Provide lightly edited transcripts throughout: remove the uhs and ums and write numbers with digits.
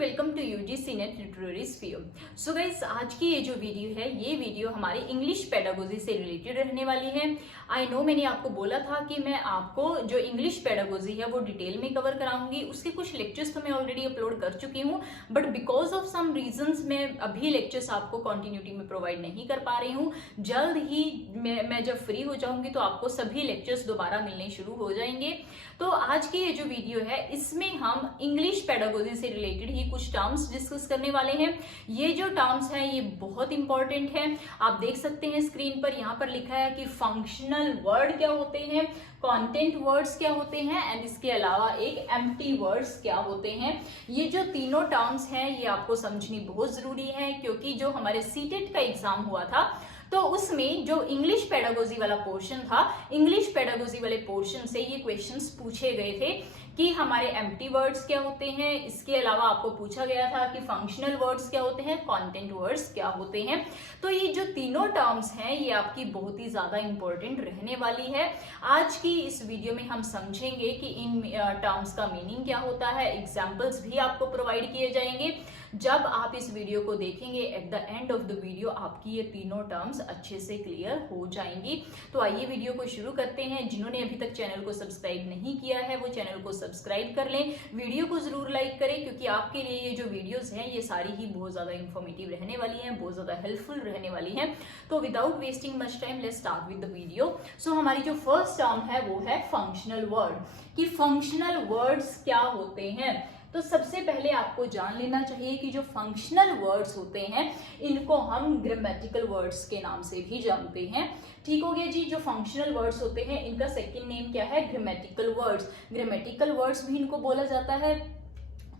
Welcome to UGC NET literary sphere. So guys, आज की ये जो वीडियो है, ये वीडियो हमारे इंग्लिश पेडागोजी से रिलेटेड रहने वाली है। आई नो मैंने आपको बोला था कि मैं आपको जो इंग्लिश पेडागोजी है वो डिटेल में कवर कराऊंगी। उसके कुछ लेक्चर्स तो मैं ऑलरेडी अपलोड कर चुकी हूँ, but because of some reasons मैं अभी लेक्चर्स आपको कंटिन्यूटी में प्रोवाइड नहीं कर पा रही हूँ। जल्द ही मैं जब फ्री हो जाऊंगी तो आपको सभी लेक्चर्स दोबारा मिलने शुरू हो जाएंगे। तो आज की ये जो वीडियो है, इसमें हम इंग्लिश पेडागोजी से रिलेटेड ही कुछ टर्म्स डिस्कस करने वाले हैं। ये जो टर्म्स हैं ये बहुत इंपॉर्टेंट है। आप देख सकते हैं स्क्रीन पर, यहाँ पर लिखा है कि फंक्शनल वर्ड क्या होते हैं, कंटेंट वर्ड्स क्या होते हैं एंड इसके अलावा एक एम्प्टी वर्ड्स क्या होते हैं। ये जो तीनों टर्म्स हैं ये आपको समझनी बहुत जरूरी है, क्योंकि जो हमारे सीटेट का एग्जाम हुआ था तो उसमें जो इंग्लिश पेडागोजी वाला पोर्शन था, इंग्लिश पेडागोजी वाले पोर्शन से ये क्वेश्चंस पूछे गए थे कि हमारे एम्प्टी वर्ड्स क्या होते हैं। इसके अलावा आपको पूछा गया था कि फंक्शनल वर्ड्स क्या होते हैं, कंटेंट वर्ड्स क्या होते हैं। तो ये जो तीनों टर्म्स हैं ये आपकी बहुत ही ज्यादा इंपॉर्टेंट रहने वाली है। आज की इस वीडियो में हम समझेंगे कि इन टर्म्स का मीनिंग क्या होता है। एग्जाम्पल्स भी आपको प्रोवाइड किए जाएंगे। जब आप इस वीडियो को देखेंगे, at the end of the video आपकी ये तीनों टर्म्स अच्छे से क्लियर हो जाएंगी। तो आइए वीडियो को शुरू करते हैं। जिन्होंने अभी तक चैनल को सब्सक्राइब नहीं किया है वो चैनल को सब्सक्राइब कर लें, वीडियो को जरूर लाइक करें, क्योंकि आपके लिए ये जो वीडियोस हैं ये सारी ही बहुत ज्यादा इंफॉर्मेटिव रहने वाली हैं, बहुत ज्यादा हेल्पफुल रहने वाली हैं। तो without wasting much time let's start with the video. So हमारी जो फर्स्ट टर्म है वो है फंक्शनल वर्ड। कि फंक्शनल वर्ड्स क्या होते हैं, तो सबसे पहले आपको जान लेना चाहिए कि जो फंक्शनल वर्ड्स होते हैं इनको हम ग्रामेटिकल वर्ड्स के नाम से भी जानते हैं। ठीक हो गया जी। जो फंक्शनल वर्ड्स होते हैं इनका सेकंड नेम क्या है, ग्रामेटिकल वर्ड्स। ग्रामेटिकल वर्ड्स भी इनको बोला जाता है।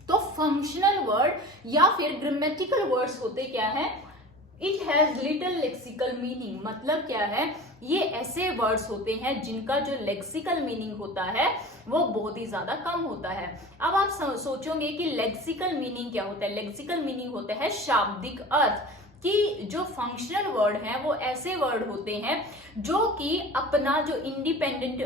तो फंक्शनल वर्ड या फिर ग्रामेटिकल वर्ड्स होते क्या है, it has little lexical meaning. मतलब क्या है, ये ऐसे वर्ड्स होते हैं जिनका जो लेक्सिकल मीनिंग होता है वो बहुत ही ज्यादा कम होता है। अब आप सोचोगे कि लेक्सिकल मीनिंग क्या होता है। लेक्सिकल मीनिंग होता है शाब्दिक अर्थ। कि जो फंक्शनल वर्ड हैं वो ऐसे वर्ड होते हैं जो कि अपना जो इंडिपेंडेंट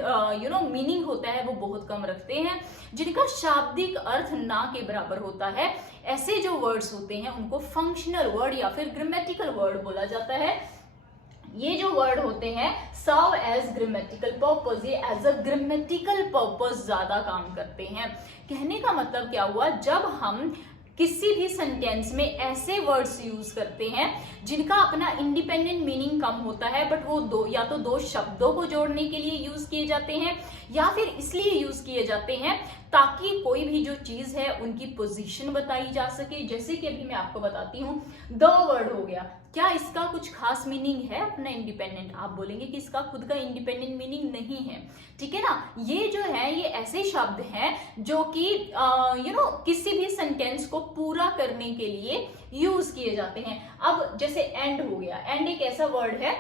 मीनिंग होता है वो बहुत कम रखते हैं, जिनका शाब्दिक अर्थ ना के बराबर होता है। ऐसे जो वर्ड्स होते हैं उनको फंक्शनल वर्ड या फिर ग्रामेटिकल वर्ड बोला जाता है। ये जो वर्ड होते हैं सर्व एज ग्रामेटिकल पर्पस, ये एज अ ग्रामेटिकल पर्पस ज्यादा काम करते हैं। कहने का मतलब क्या हुआ, जब हम किसी भी सेंटेंस में ऐसे वर्ड्स यूज करते हैं जिनका अपना इंडिपेंडेंट मीनिंग कम होता है, बट वो दो शब्दों को जोड़ने के लिए यूज किए जाते हैं या फिर इसलिए यूज किए जाते हैं ताकि कोई भी जो चीज है उनकी पोजीशन बताई जा सके। जैसे कि अभी मैं आपको बताती हूँ, द वर्ड हो गया, क्या इसका कुछ खास मीनिंग है अपना इंडिपेंडेंट? आप बोलेंगे कि इसका खुद का इंडिपेंडेंट मीनिंग नहीं है। ठीक है ना। ये जो है ये ऐसे शब्द हैं जो कि किसी भी सेंटेंस को पूरा करने के लिए यूज किए जाते हैं। अब जैसे एंड हो गया, एंड एक ऐसा वर्ड है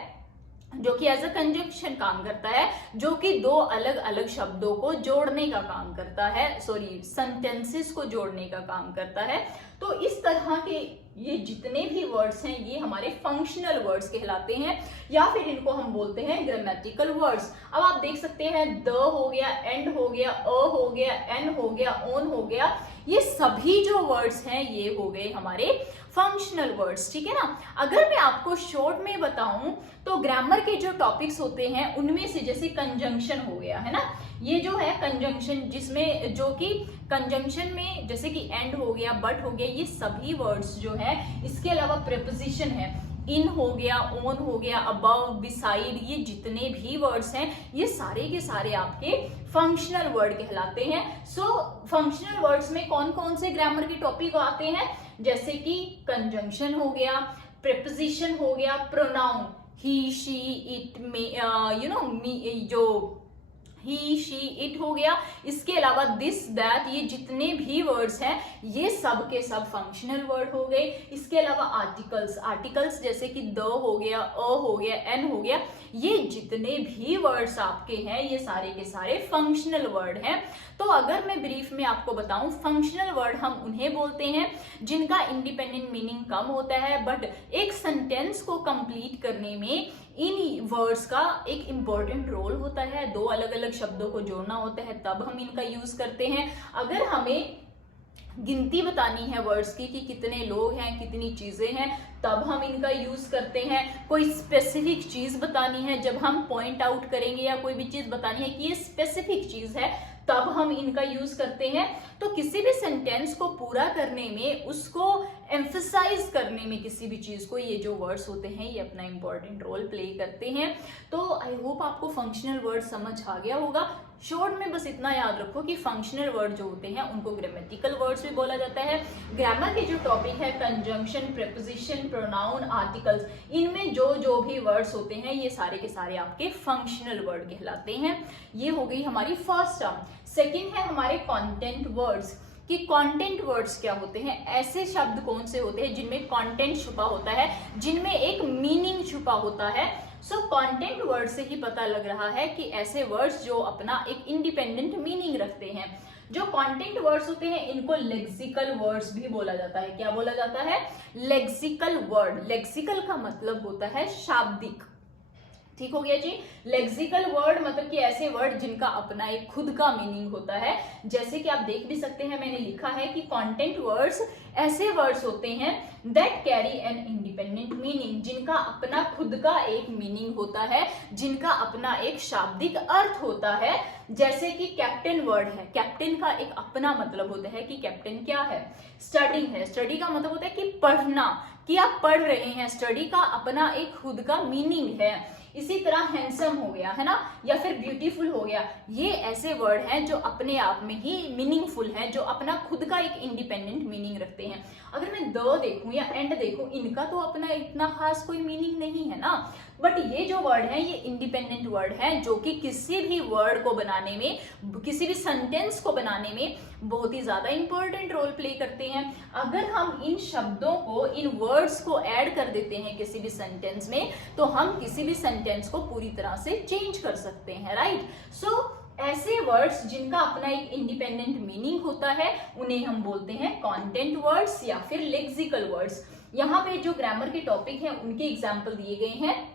जो कि एज अ कंजंक्शन काम करता है, जो कि दो अलग अलग शब्दों को जोड़ने का काम करता है, सेंटेंसेस को जोड़ने का काम करता है। तो इस तरह के ये जितने भी वर्ड्स हैं ये हमारे फंक्शनल वर्ड्स कहलाते हैं, या फिर इनको हम बोलते हैं ग्रामेटिकल वर्ड्स। अब आप देख सकते हैं द हो गया, एंड हो गया, अ हो गया, एन हो गया, ऑन हो गया, ये सभी जो वर्ड्स हैं ये हो गए हमारे फंक्शनल वर्ड्स। ठीक है ना। अगर मैं आपको शॉर्ट में बताऊं तो ग्रामर के जो टॉपिक्स होते हैं उनमें से जैसे कंजंक्शन हो गया है ना, ये जो है कंजंक्शन, जिसमें जो कि कंजंक्शन में जैसे कि एंड हो गया, बट हो गया, ये सभी वर्ड्स जो है, इसके अलावा प्रीपोजिशन है, इन हो गया, ऑन हो गया, अबव, बिसाइड, ये जितने भी वर्ड्स हैं ये सारे के सारे आपके फंक्शनल वर्ड कहलाते हैं। सो फंक्शनल वर्ड्स में कौन कौन से ग्रामर के टॉपिक आते हैं, जैसे कि कंजंक्शन हो गया, प्रीपोजिशन हो गया, प्रोनाउन ही, शी, इट, मी, जो ही, शी, इट हो गया, इसके अलावा दिस, दैट, ये जितने भी वर्ड्स हैं ये सब के सब फंक्शनल वर्ड हो गए। इसके अलावा आर्टिकल्स जैसे कि द हो गया, अ हो गया, एन हो गया, ये जितने भी वर्ड्स आपके हैं ये सारे के सारे फंक्शनल वर्ड हैं। तो अगर मैं ब्रीफ में आपको बताऊं, फंक्शनल वर्ड हम उन्हें बोलते हैं जिनका इंडिपेंडेंट मीनिंग कम होता है, बट एक सेंटेंस को कंप्लीट करने में इन वर्ड्स का एक इंपॉर्टेंट रोल होता है। दो अलग अलग शब्दों को जोड़ना होता है, तब हम इनका यूज करते हैं। अगर हमें गिनती बतानी है वर्ड्स की कि कितने लोग हैं, कितनी चीजें हैं, तब हम इनका यूज करते हैं। कोई स्पेसिफिक चीज बतानी है, जब हम पॉइंट आउट करेंगे या कोई भी चीज बतानी है कि ये स्पेसिफिक चीज है, तब हम इनका यूज करते हैं। तो किसी भी सेंटेंस को पूरा करने में, उसको एम्फसाइज करने में, किसी भी चीज को, ये जो वर्ड्स होते हैं ये अपना इंपॉर्टेंट रोल प्ले करते हैं। तो आई होप आपको फंक्शनल वर्ड समझ आ गया होगा। शॉर्ट में बस इतना याद रखो कि फंक्शनल वर्ड जो होते हैं उनको ग्रामेटिकल वर्ड्स भी बोला जाता है। ग्रामर के जो टॉपिक है, कंजंक्शन, प्रीपोजिशन, प्रोनाउन, आर्टिकल्स, इनमें जो भी वर्ड्स होते हैं ये सारे के सारे आपके फंक्शनल वर्ड कहलाते हैं। ये हो गई हमारी फर्स्ट टर्म। सेकेंड है हमारे कॉन्टेंट वर्ड्स, कि कंटेंट वर्ड्स क्या होते हैं। ऐसे शब्द कौन से होते हैं जिनमें कंटेंट छुपा होता है, जिनमें एक मीनिंग छुपा होता है। सो कंटेंट वर्ड से ही पता लग रहा है कि ऐसे वर्ड्स जो अपना एक इंडिपेंडेंट मीनिंग रखते हैं। जो कंटेंट वर्ड्स होते हैं इनको लेक्सिकल वर्ड्स भी बोला जाता है। क्या बोला जाता है? Lexical word. लेक्सिकल का मतलब होता है शाब्दिक। ठीक हो गया जी। लेक्सिकल वर्ड मतलब कि ऐसे वर्ड जिनका अपना एक खुद का मीनिंग होता है। जैसे कि आप देख भी सकते हैं, मैंने लिखा है कि कंटेंट वर्ड्स ऐसे वर्ड्स होते हैं that carry an independent meaning, जिनका अपना खुद का एक मीनिंग होता है, जिनका अपना एक शाब्दिक अर्थ होता है। जैसे कि कैप्टन वर्ड है, कैप्टन का एक अपना मतलब होता है कि कैप्टन क्या है, स्टडी है। स्टडी का मतलब होता है कि पढ़ना, कि आप पढ़ रहे हैं। स्टडी का अपना एक खुद का मीनिंग है। इसी तरह हैंडसम हो गया, है ना, या फिर ब्यूटीफुल हो गया। ये ऐसे वर्ड हैं जो अपने आप में ही मीनिंगफुल हैं, जो अपना खुद का एक इंडिपेंडेंट मीनिंग रखते हैं। अगर मैं द देखूं या एंड देखूं, इनका तो अपना इतना खास कोई मीनिंग नहीं है ना, बट ये जो वर्ड है ये इंडिपेंडेंट वर्ड है, जो कि किसी भी वर्ड को बनाने में, किसी भी सेंटेंस को बनाने में बहुत ही ज्यादा इंपॉर्टेंट रोल प्ले करते हैं। अगर हम इन शब्दों को, इन वर्ड्स को ऐड कर देते हैं किसी भी सेंटेंस में, तो हम किसी भी सेंटेंस को पूरी तरह से चेंज कर सकते हैं, राइट। सो ऐसे वर्ड्स जिनका अपना एक इंडिपेंडेंट मीनिंग होता है उन्हें हम बोलते हैं कंटेंट वर्ड्स या फिर लेक्सिकल वर्ड्स। यहाँ पे जो ग्रामर के टॉपिक हैं उनके एग्जाम्पल दिए गए हैं।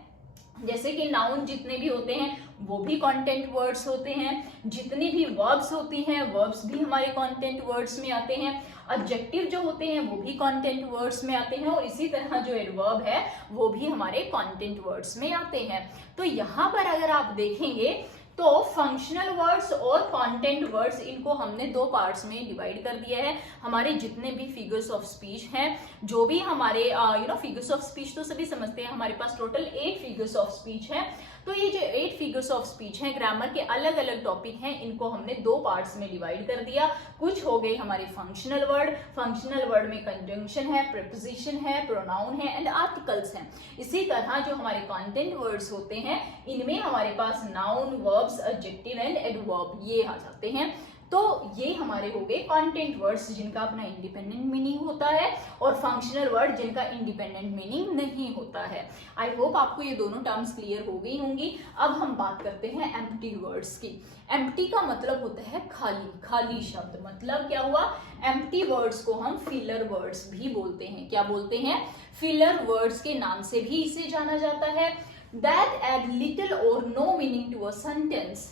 जैसे कि नाउन जितने भी होते हैं वो भी कंटेंट वर्ड्स होते हैं। जितनी भी वर्ब्स होती हैं, वर्ब्स भी हमारे कंटेंट वर्ड्स में आते हैं। एडजेक्टिव जो होते हैं वो भी कंटेंट वर्ड्स में आते हैं, और इसी तरह जो एडवर्ब है वो भी हमारे कंटेंट वर्ड्स में आते हैं। तो यहाँ पर अगर आप देखेंगे तो फंक्शनल वर्ड्स और कंटेंट वर्ड्स, इनको हमने दो पार्ट्स में डिवाइड कर दिया है। हमारे जितने भी फिगर्स ऑफ स्पीच हैं, जो भी हमारे फिगर्स ऑफ स्पीच तो सभी समझते हैं, हमारे पास टोटल 8 फिगर्स ऑफ स्पीच हैं। तो ये जो 8 फिगर्स ऑफ स्पीच हैं, ग्रामर के अलग अलग टॉपिक हैं, इनको हमने दो पार्ट्स में डिवाइड कर दिया। कुछ हो गए हमारे फंक्शनल वर्ड। फंक्शनल वर्ड में कंजंक्शन है, प्रीपोजिशन है, प्रोनाउन है एंड आर्टिकल्स हैं। इसी तरह जो हमारे कंटेंट वर्ड्स होते हैं, इनमें हमारे पास noun, verbs, adjective and adverb ये आ जाते हैं। तो ये हमारे हो गए कंटेंट वर्ड्स जिनका अपना इंडिपेंडेंट मीनिंग होता है, और फंक्शनल वर्ड जिनका इंडिपेंडेंट मीनिंग नहीं होता है। आई होप आपको ये दोनों टर्म्स क्लियर हो गई होंगी। अब हम बात करते हैं एम्प्टी वर्ड्स की। एम्प्टी का मतलब होता है खाली, खाली शब्द। मतलब क्या हुआ? एम्प्टी वर्ड्स को हम फिलर वर्ड्स भी बोलते हैं। क्या बोलते हैं? फिलर वर्ड्स के नाम से भी इसे जाना जाता है। That add little or no meaning to a sentence.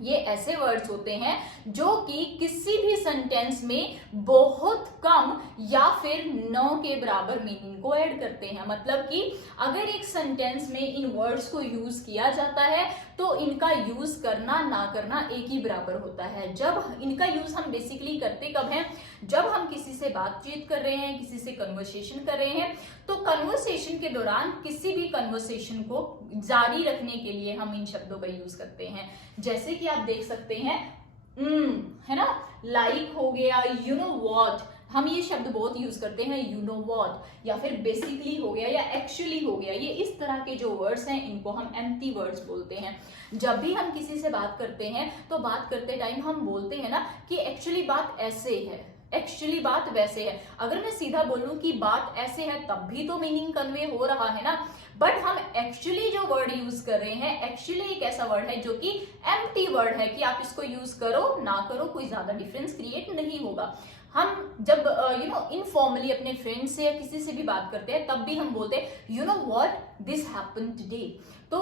ये ऐसे वर्ड्स होते हैं जो कि किसी भी सेंटेंस में बहुत कम या फिर न के बराबर मीनिंग को ऐड करते हैं। मतलब कि अगर एक सेंटेंस में इन वर्ड्स को यूज किया जाता है तो इनका यूज करना ना करना एक ही बराबर होता है। जब इनका यूज हम बेसिकली करते कब हैं? जब हम किसी से बातचीत कर रहे हैं, किसी से कन्वर्सेशन कर रहे हैं, तो कन्वर्सेशन के दौरान किसी भी कन्वर्सेशन को जारी रखने के लिए हम इन शब्दों का यूज करते हैं। जैसे कि आप देख सकते हैं, है ना, लाइक हो गया, यू नो व्हाट, हम ये शब्द बहुत यूज करते हैं, यू नो व्हाट, या फिर बेसिकली हो गया या एक्चुअली हो गया। ये इस तरह के जो वर्ड्स हैं इनको हम एम्प्टी वर्ड्स बोलते हैं। जब भी हम किसी से बात करते हैं तो बात करते टाइम हम बोलते हैं ना कि एक्चुअली बात ऐसे है, एक्चुअली बात वैसे है। अगर मैं सीधा बोलूं कि बात ऐसे है तब भी तो मीनिंग कन्वे हो रहा है ना, बट हम एक्चुअली जो वर्ड यूज कर रहे हैं, एक्चुअली एक ऐसा वर्ड है जो कि एम्प्टी वर्ड है कि आप इसको यूज करो ना करो कोई ज्यादा डिफरेंस क्रिएट नहीं होगा। हम जब इनफॉर्मली अपने फ्रेंड से या किसी से भी बात करते हैं तब भी हम बोलते हैं you know what this happened today. तो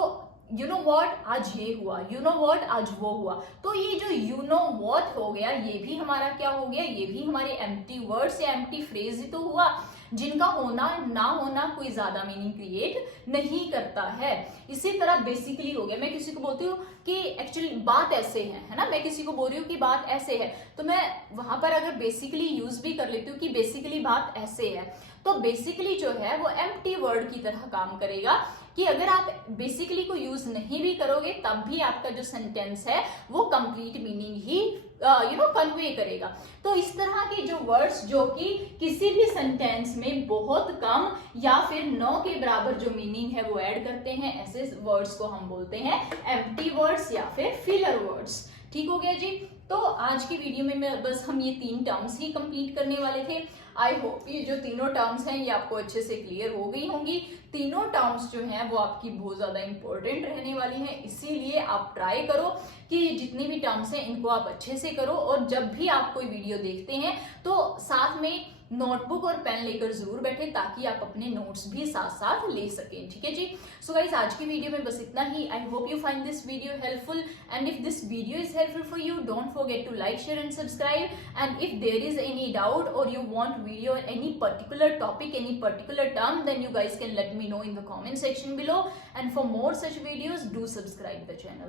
यू नो वॉट आज ये हुआ, यू नो वॉट आज वो हुआ। तो ये जो यू नो वॉट हो गया, ये भी हमारा क्या हो गया, ये भी हमारे एम्प्टी वर्ड्स या एम्प्टी फ्रेज ही तो हुआ, जिनका होना ना होना कोई ज्यादा मीनिंग क्रिएट नहीं करता है। इसी तरह बेसिकली हो गया, मैं किसी को बोलती हूँ कि एक्चुअली बात ऐसे है ना, मैं किसी को बोल रही हूँ कि बात ऐसे है, तो मैं वहां पर अगर बेसिकली यूज भी कर लेती हूँ कि बेसिकली बात ऐसे है, तो बेसिकली जो है वो एम्प्टी वर्ड की तरह काम करेगा कि अगर आप बेसिकली को यूज नहीं भी करोगे तब भी आपका जो सेंटेंस है वो कंप्लीट मीनिंग ही कन्वे करेगा। तो इस तरह के जो वर्ड्स जो कि किसी भी सेंटेंस में बहुत कम या फिर नो के बराबर जो मीनिंग है वो ऐड करते हैं, ऐसे वर्ड्स को हम बोलते हैं एम्प्टी वर्ड्स या फिर फिलर वर्ड्स। ठीक हो गया जी। तो आज की वीडियो में बस हम ये 3 टर्म्स ही कंप्लीट करने वाले थे। आई होप ये जो तीनों टर्म्स हैं ये आपको अच्छे से क्लियर हो गई होंगी। तीनों टर्म्स जो हैं वो आपकी बहुत ज्यादा इंपॉर्टेंट रहने वाली हैं, इसीलिए आप ट्राई करो कि जितनी भी टर्म्स हैं इनको आप अच्छे से करो, और जब भी आप कोई वीडियो देखते हैं तो साथ में नोटबुक और पेन लेकर जरूर बैठे ताकि आप अपने नोट्स भी साथ साथ ले सकें। ठीक है जी। सो गाइस आज की वीडियो में बस इतना ही। I hope you find this video helpful, and if this video is helpful for you don't forget to like, share and subscribe, and if there is any doubt और you want video any particular topic, any particular term, then you guys can let me know in the comment section below, and for more such videos do subscribe the channel.